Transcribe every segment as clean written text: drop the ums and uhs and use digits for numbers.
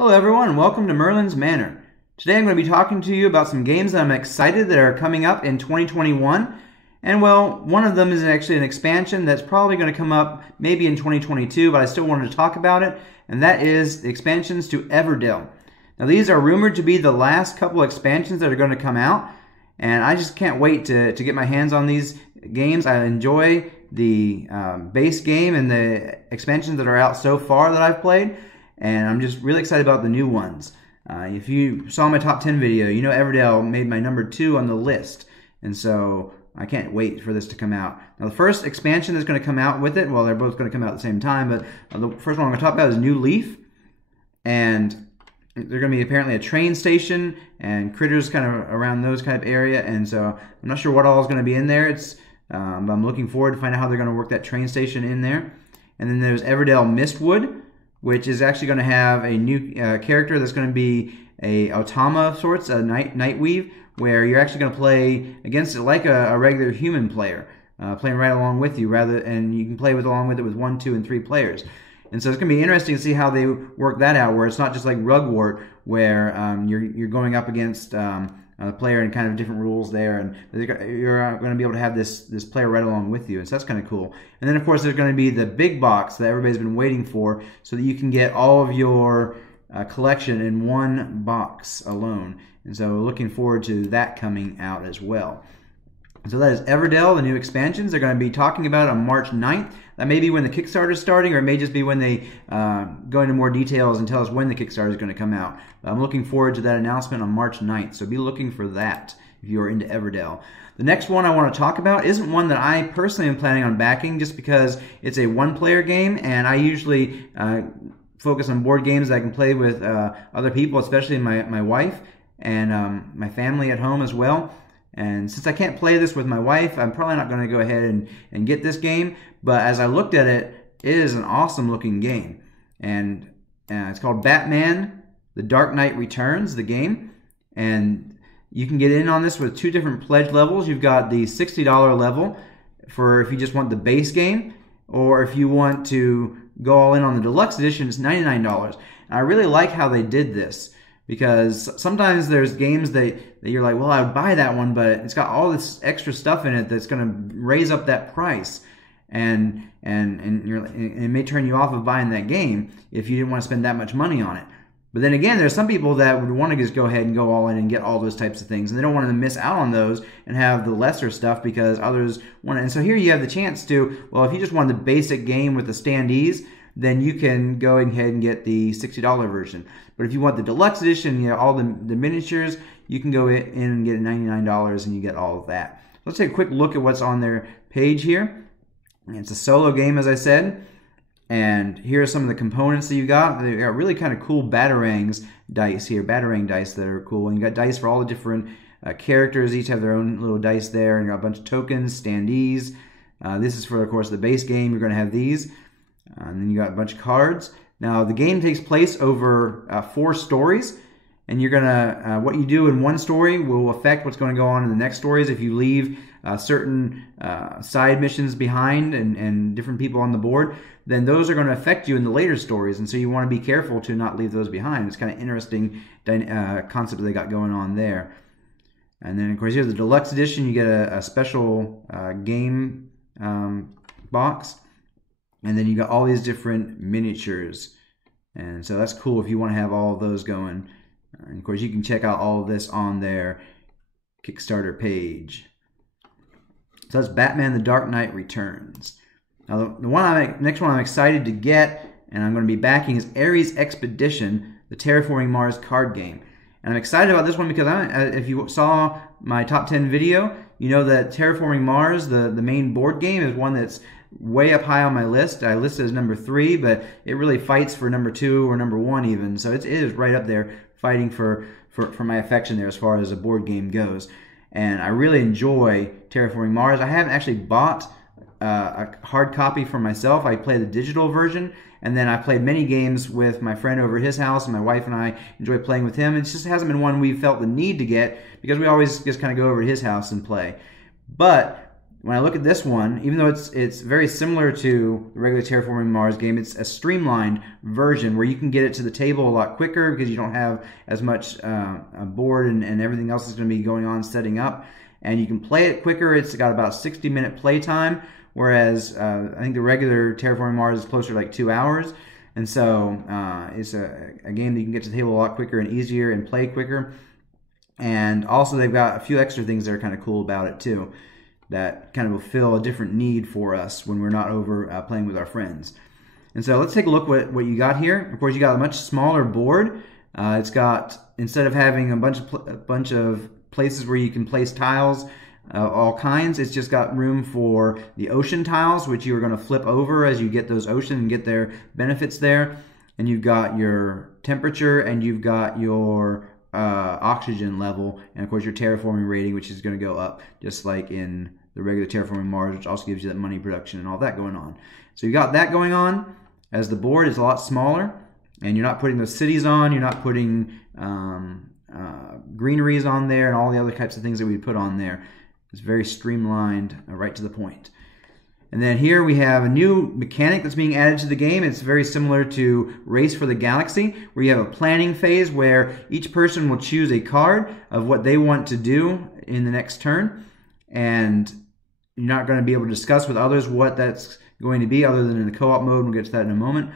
Hello everyone, welcome to Merlin's Manor. Today I'm going to be talking to you about some games that I'm excited that are coming up in 2021. And well, one of them is actually an expansion that's probably going to come up maybe in 2022, but I still wanted to talk about it, and that is the expansions to Everdell. Now these are rumored to be the last couple expansions that are going to come out, and I just can't wait to get my hands on these games. I enjoy the base game and the expansions that are out so far that I've played, and I'm just really excited about the new ones. If you saw my top 10 video, you know Everdell made my number 2 on the list, and so I can't wait for this to come out. Now the first expansion that's going to come out with it, well they're both going to come out at the same time, but the first one I'm going to talk about is New Leaf, and they're going to be apparently a train station and critters kind of around those kind of area, and so I'm not sure what all is going to be in there. I'm looking forward to find out how they're going to work that train station in there. And then there's Everdell Mistwood, which is actually going to have a new character that's going to be a Automa of sorts, a Nightweave, where you're actually going to play against it like a regular human player, playing right along with you, and you can play along with it with 1, 2, and 3 players. And so it's going to be interesting to see how they work that out, where it's not just like Rugwort, where you're going up against a player and kind of different rules there, and you're going to be able to have this player right along with you, and so that's kind of cool. And then of course there's going to be the big box that everybody's been waiting for, so that you can get all of your collection in one box alone. And so looking forward to that coming out as well. So that is Everdell, the new expansions. They're going to be talking about it on March 9th. That may be when the Kickstarter is starting, or it may just be when they go into more details and tell us when the Kickstarter is going to come out. I'm looking forward to that announcement on March 9th, so be looking for that if you are into Everdell. The next one I want to talk about isn't one that I personally am planning on backing, just because it's a one-player game, and I usually focus on board games that I can play with other people, especially my wife and my family at home as well. And since I can't play this with my wife, I'm probably not going to go ahead and get this game. But as I looked at it, it is an awesome looking game. And it's called Batman, The Dark Knight Returns, the game. And you can get in on this with 2 different pledge levels. You've got the $60 level for if you just want the base game, or if you want to go all in on the deluxe edition, it's $99. And I really like how they did this, because sometimes there's games that you're like, well, I would buy that one, but it's got all this extra stuff in it that's going to raise up that price, and it may turn you off of buying that game if you didn't want to spend that much money on it. But then again, there's some people that would want to just go ahead and go all in and get all those types of things, and they don't want to miss out on those and have the lesser stuff because others want it. And so here you have the chance to, well, if you just want the basic game with the standees, then you can go ahead and get the $60 version. But if you want the deluxe edition, you know, all the miniatures, you can go in and get $99 and you get all of that. Let's take a quick look at what's on their page here. It's a solo game, as I said. And here are some of the components that you got. They got really kind of cool Batarangs dice here, Batarang dice that are cool. And you got dice for all the different characters. Each have their own little dice there. And you got a bunch of tokens, standees. This is for, of course, the base game. You're going to have these. And then you got a bunch of cards. Now the game takes place over 4 stories, and you're gonna what you do in one story will affect what's going to go on in the next stories. If you leave certain side missions behind and different people on the board, then those are going to affect you in the later stories, and so you want to be careful to not leave those behind. It's kind of interesting concept they got going on there. And then of course here's the deluxe edition. You get a special game box. And then you got all these different miniatures. And so that's cool if you want to have all of those going. And of course, you can check out all of this on their Kickstarter page. So that's Batman, The Dark Knight Returns. Now, the next one I'm excited to get, and I'm going to be backing, is Aries Expedition, the Terraforming Mars card game. And I'm excited about this one because if you saw my top 10 video, you know that Terraforming Mars, the main board game, is one that's way up high on my list. I listed as number 3, but it really fights for number 2 or number 1 even. So it is right up there fighting for my affection there as far as a board game goes. And I really enjoy Terraforming Mars. I haven't actually bought a hard copy for myself. I play the digital version, and then I played many games with my friend over at his house, and my wife and I enjoy playing with him. It just hasn't been one we felt the need to get because we always just kind of go over to his house and play. But when I look at this one, even though it's very similar to the regular Terraforming Mars game, it's a streamlined version where you can get it to the table a lot quicker because you don't have as much a board and everything else is going to be going on setting up. And you can play it quicker. It's got about 60-minute play time, whereas I think the regular Terraforming Mars is closer to like 2 hours. And so it's a game that you can get to the table a lot quicker and easier and play quicker. And also they've got a few extra things that are kind of cool about it too, that kind of will fill a different need for us when we're not over playing with our friends. And so let's take a look what you got here. Of course, you got a much smaller board. It's got, instead of having a bunch of places where you can place tiles, all kinds, it's just got room for the ocean tiles, which you are going to flip over as you get those ocean and get their benefits there. And you've got your temperature, and you've got your oxygen level, and of course your terraforming rating, which is going to go up just like in the regular Terraforming Mars, which also gives you that money production and all that going on. So you got that going on, as the board is a lot smaller, and you're not putting those cities on, you're not putting greeneries on there and all the other types of things that we put on there. It's very streamlined, right to the point. And then here we have a new mechanic that's being added to the game. It's very similar to Race for the Galaxy, where you have a planning phase where each person will choose a card of what they want to do in the next turn. And you're not going to be able to discuss with others what that's going to be other than in the co-op mode. We'll get to that in a moment.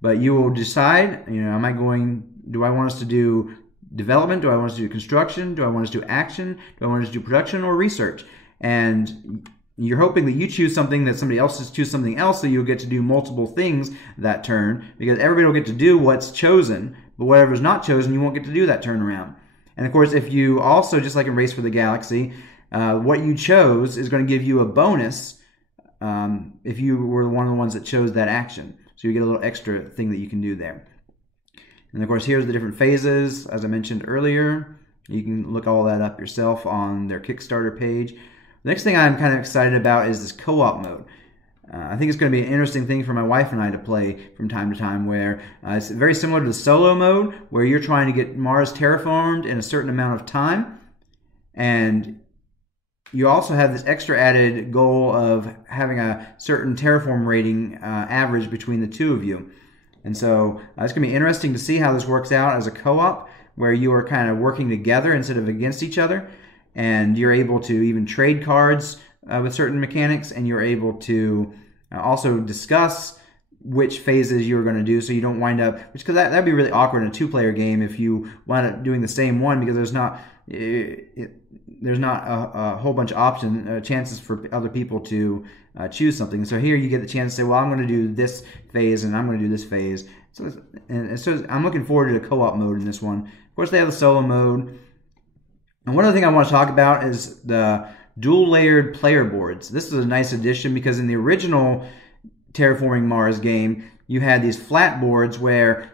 But you will decide, do I want us to do development? Do I want us to do construction? Do I want us to do action? Do I want us to do production or research? And you're hoping that you choose something that somebody else has choose something else, so you'll get to do multiple things that turn, because everybody will get to do what's chosen, but whatever's not chosen, you won't get to do that turn around. And of course, if you also, just like in Race for the Galaxy, what you chose is going to give you a bonus if you were one of the ones that chose that action. So you get a little extra thing that you can do there. And of course, here's the different phases, as I mentioned earlier. You can look all that up yourself on their Kickstarter page. The next thing I'm kind of excited about is this co-op mode. I think it's going to be an interesting thing for my wife and I to play from time to time, where it's very similar to the solo mode, where you're trying to get Mars terraformed in a certain amount of time. And you also have this extra added goal of having a certain terraform rating average between the two of you. And so it's going to be interesting to see how this works out as a co-op, where you are kind of working together instead of against each other. And you're able to even trade cards with certain mechanics, and you're able to also discuss which phases you're going to do, so you don't wind up, because that'd be really awkward in a two-player game if you wind up doing the same one, because there's not a whole bunch of chances for other people to choose something. So here you get the chance to say, well, I'm going to do this phase and I'm going to do this phase. So I'm looking forward to the co-op mode in this one. Of course, they have the solo mode. And one other thing I want to talk about is the dual-layered player boards. This is a nice addition, because in the original Terraforming Mars game, you had these flat boards where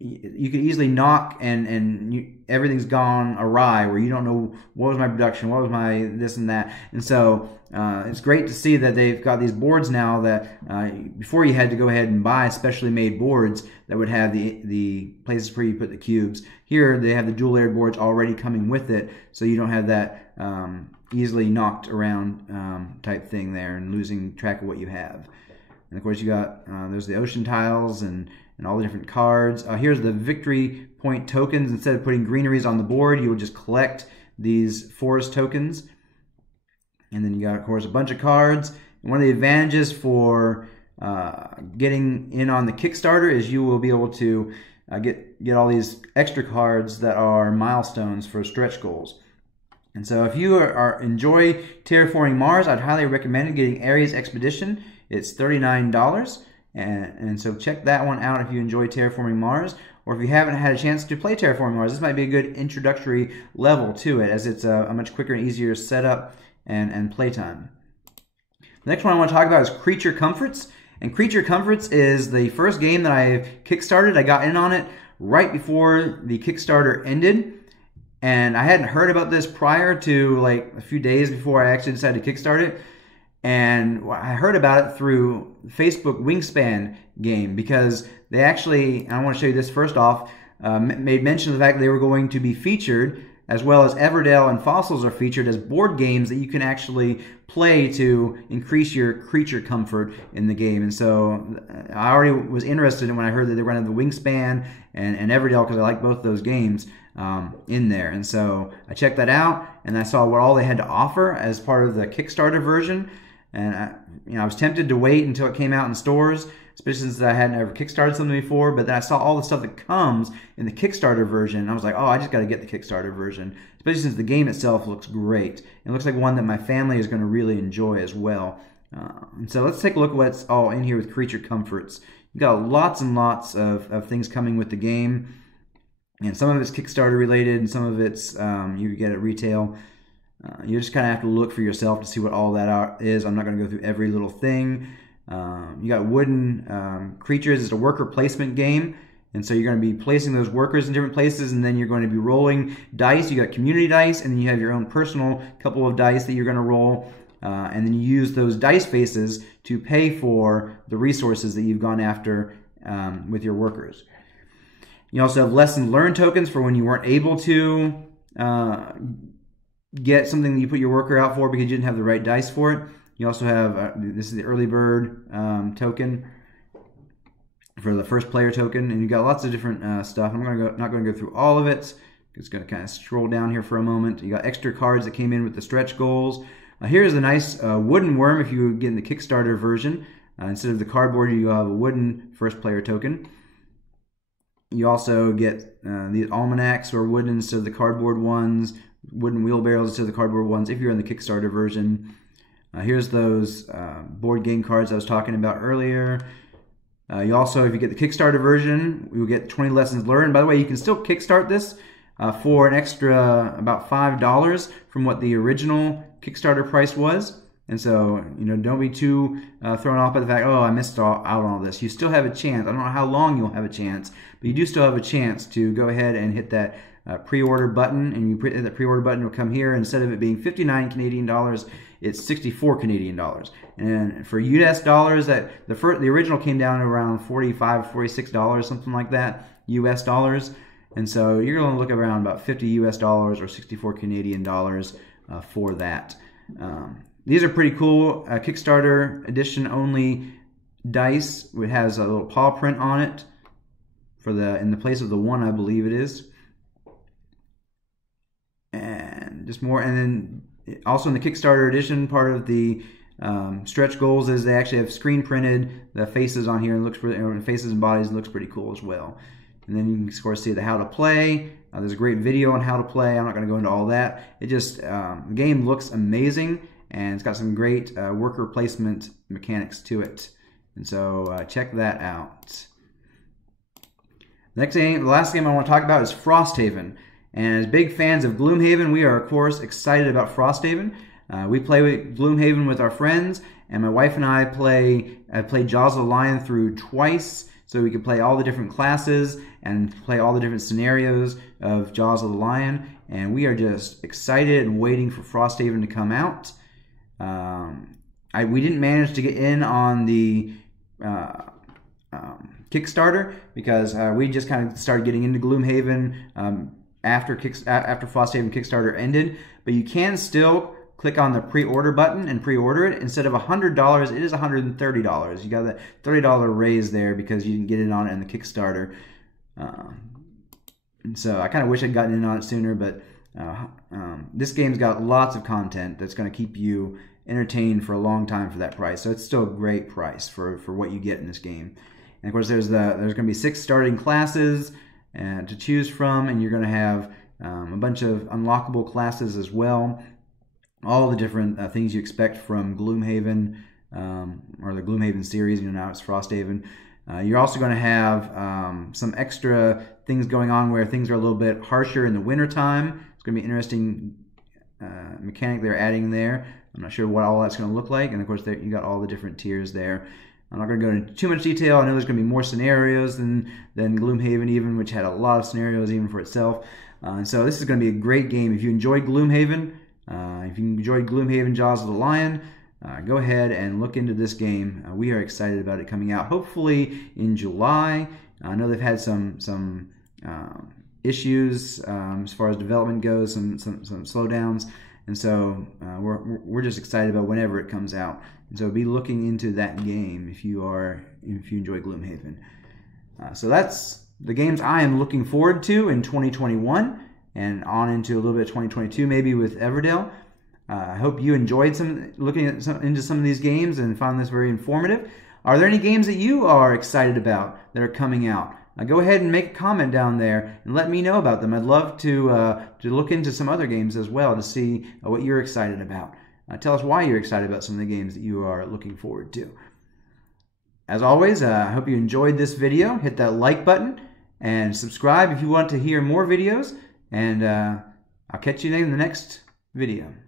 you could easily knock and everything's gone awry, where you don't know what was my production, what was my this and that. And so it's great to see that they've got these boards now that before you had to go ahead and buy specially made boards that would have the places where you put the cubes. Here they have the dual layered boards already coming with it, so you don't have that easily knocked around type thing there and losing track of what you have. And of course you got there's the ocean tiles and all the different cards. Here's the victory point tokens. Instead of putting greeneries on the board, you will just collect these forest tokens. And then you got, of course, a bunch of cards. And one of the advantages for getting in on the Kickstarter is you will be able to get all these extra cards that are milestones for stretch goals. And so if you enjoy Terraforming Mars, I'd highly recommend getting Aries Expedition. It's $39. And so check that one out if you enjoy Terraforming Mars, or if you haven't had a chance to play Terraforming Mars. This might be a good introductory level to it, as it's a much quicker and easier setup and playtime. The next one I want to talk about is Creature Comforts. And Creature Comforts is the first game that I kickstarted. I got in on it right before the Kickstarter ended. And I hadn't heard about this prior to like a few days before I actually decided to kickstart it. And I heard about it through Facebook Wingspan game, because they actually, and I want to show you this first off, made mention of the fact that they were going to be featured as well as Everdell and Fossils are featured as board games that you can actually play to increase your creature comfort in the game. And so I already was interested in when I heard that they were going to have the Wingspan and Everdell, because I like both those games in there. And so I checked that out, and I saw what all they had to offer as part of the Kickstarter version. And I was tempted to wait until it came out in stores, especially since I hadn't ever Kickstarted something before. But then I saw all the stuff that comes in the Kickstarter version, and I was like, oh, I just got to get the Kickstarter version, especially since the game itself looks great. It looks like one that my family is going to really enjoy as well. And so let's take a look at what's all in here with creature comforts. You've got lots and lots of things coming with the game, and some of it's Kickstarter related, and some of it's you get at retail. You just kind of have to look for yourself to see what all that is. I'm not going to go through every little thing. You got wooden creatures. It's a worker placement game, and so you're going to be placing those workers in different places, and then you're going to be rolling dice. You got community dice, and then you have your own personal couple of dice that you're going to roll, and then you use those dice faces to pay for the resources that you've gone after with your workers. You also have lesson learned tokens for when you weren't able to get something that you put your worker out for because you didn't have the right dice for it. You also have, this is the early bird token for the first player token, and you got lots of different stuff. I'm not going to go through all of it. Just going to kind of scroll down here for a moment. You got extra cards that came in with the stretch goals. Here's a nice wooden worm if you get in the Kickstarter version. Instead of the cardboard, you have a wooden first player token. You also get the almanacs are wooden instead of the cardboard ones, wooden wheelbarrows instead of the cardboard ones if you're in the Kickstarter version. Here's those board game cards I was talking about earlier. You also, if you get the Kickstarter version, you'll get 20 lessons learned. By the way, you can still Kickstart this for an extra about $5 from what the original Kickstarter price was. And so, don't be too thrown off by the fact, oh, I missed out on all this. You still have a chance. I don't know how long you'll have a chance, but you do still have a chance to go ahead and hit that pre-order button. And you hit that pre-order button, will come here. Instead of it being 59 Canadian dollars, it's 64 Canadian dollars. And for US dollars, the original came down to around $45, $46, something like that, US dollars. And so you're going to look around about 50 US dollars or 64 Canadian dollars for that. These are pretty cool. Kickstarter edition only dice. It has a little paw print on it in the place of the one, I believe it is. And just more. And then also in the Kickstarter edition, part of the stretch goals is they actually have screen printed the faces on here, and looks really, faces and bodies, looks pretty cool as well. And then you can of course see the how to play. There's a great video on how to play. I'm not going to go into all that. It just the game looks amazing. And it's got some great worker placement mechanics to it. And so check that out. The last game I want to talk about is Frosthaven. And as big fans of Gloomhaven, we are, of course, excited about Frosthaven. We play with Gloomhaven with our friends, and my wife and I played Jaws of the Lion through twice, so we could play all the different classes and play all the different scenarios of Jaws of the Lion. And we are just excited and waiting for Frosthaven to come out. We didn't manage to get in on the Kickstarter because we just kind of started getting into Gloomhaven after Frosthaven Kickstarter ended. But you can still click on the pre-order button and pre-order it. Instead of $100, it is $130. You got that $30 raise there because you didn't get in on it in the Kickstarter. And so I kind of wish I'd gotten in on it sooner, but this game's got lots of content that's going to keep you entertained for a long time for that price. So it's still a great price for what you get in this game. And of course, there's going to be 6 starting classes to choose from, and you're going to have a bunch of unlockable classes as well. All the different things you expect from Gloomhaven or the Gloomhaven series. Now it's Frosthaven. You're also going to have some extra things going on where things are a little bit harsher in the wintertime. It's going to be an interesting mechanic they're adding there. I'm not sure what all that's going to look like. And of course, you got all the different tiers there. I'm not going to go into too much detail. I know there's going to be more scenarios than Gloomhaven even, which had a lot of scenarios even for itself. And so this is going to be a great game. If you enjoyed Gloomhaven, if you enjoyed Gloomhaven Jaws of the Lion, go ahead and look into this game. We are excited about it coming out hopefully in July. I know they've had some issues as far as development goes, some slowdowns, and so we're just excited about whenever it comes out. And so be looking into that game if you enjoy Gloomhaven. So that's the games I am looking forward to in 2021 and on into a little bit of 2022, maybe with Everdell. I hope you enjoyed looking into some of these games and found this very informative. Are there any games that you are excited about that are coming out? Go ahead and make a comment down there and let me know about them. I'd love to look into some other games as well to see what you're excited about. Tell us why you're excited about some of the games that you are looking forward to. As always, I hope you enjoyed this video. Hit that like button and subscribe if you want to hear more videos. And I'll catch you in the next video.